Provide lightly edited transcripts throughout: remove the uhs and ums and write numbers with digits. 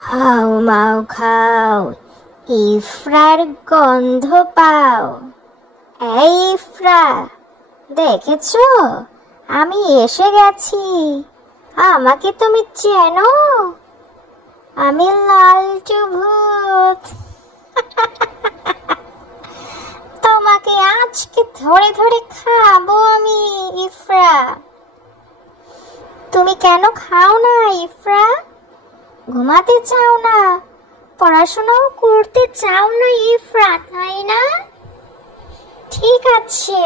How মাউ খাও, ইফরার গন্ধ পাও। এই ইফরা, দেখেছো আমি এসে গেছি। আমাকে তুমি চেনো? আমি লালটু ভূত। তোমাকে আজকে ধরে ধরে খাবো আমি ইফরা। তুমি কেন খাও না ইফরা? ঘুমাতে চাও না, পড়াশোনাও করতে চাও না ইফরা, তাই না? ঠিক আছে,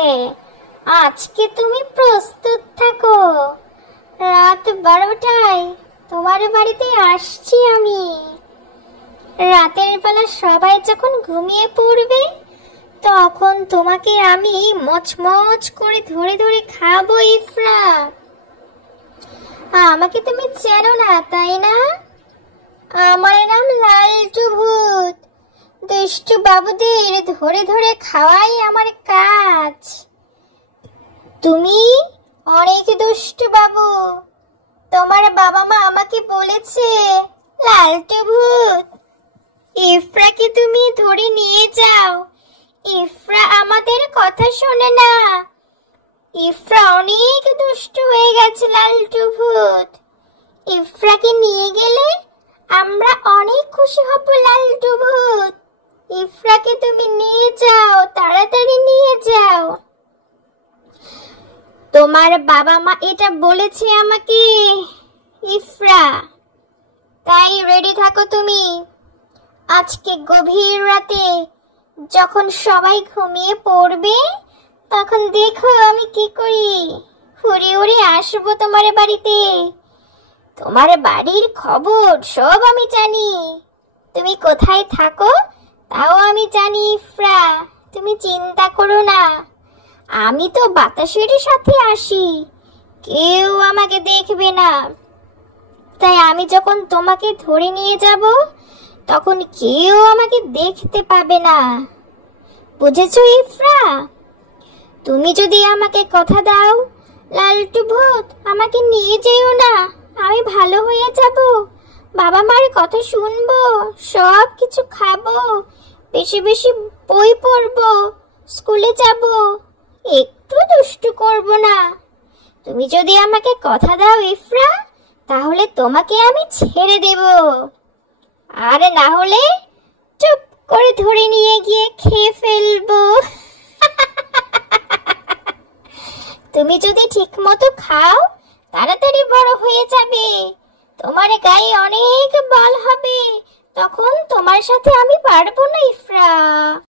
আজকে তুমি প্রস্তুত থাকো। রাত 12টায় তোমার বাড়িতে আসছি আমি। রাতের বেলা সবাই যখন ঘুমিয়ে পড়বে, তখন তোমাকে আমি মচমচ করে ধরে ধরে খাবো ইফরা। আমাকে তুমি চেনো না, তাই না? আমার নাম লালটু ভূত। দুষ্টু বাবুদের ধরে ধরে খাওয়াই আমার কাজ। তুমি অনেক দুষ্টু বাবু। তোমার বাবা মা আমাকে বলেছে, লালটু ভূত, ইফরাকে তুমি ধরে নিয়ে যাও। ইফরা আমাদের কথা শোনে না। ইফরা অনেক দুষ্টু হয়ে গেছে লালটু ভূত। ইফরাকে নিয়ে গেলে আমরা অনেক খুশি হব লালটু ভূত। ইফরাকে তুমি নিয়ে যাও, তাড়াতাড়ি নিয়ে যাও। তোমার বাবা মা এটা বলেছে আমাকে ইফরা, তাই রেডি থাকো তুমি। আজকে গভীর রাতে যখন সবাই ঘুমিয়ে পড়বে, তখন দেখো আমি কি করি। উড়ে উড়ে আসবো তোমার বাড়িতে। তোমার বাড়ির খবর সব আমি জানি। তুমি কোথায় থাকো তাও আমি জানি ইফরা। তুমি চিন্তা করো না। আমি তো বাতাসের সাথে আসি, কেউ আমাকে দেখবে না। তাই আমি যখন তোমাকে ধরে নিয়ে যাব, তখন কেউ আমাকে দেখতে পাবে না। বুঝেছো ইফরা? তুমি যদি আমাকে কথা দাও, লালটু ভূত আমাকে নিয়ে যেও না, আমি ভালো হয়ে যাব। বাবা মার কথা শুনবো, সব কিছু খাবো, বেশি বেশি বই পড়বো, স্কুলে যাব, একটু দুষ্টু করব না। তুমি যদি আমাকে কথা দাও ইফরা, তাহলে তোমাকে আমি ছেড়ে দেব। আর না হলে চুপ করে ধরে নিয়ে গিয়ে খেয়ে ফেলবো। তুমি যদি ঠিক মতো খাও, তাড়াতাড়ি বড় হয়ে যাবে। তোমার গায়ে অনেক বল হবে, তখন তোমার সাথে আমি পারবো না ইফরা।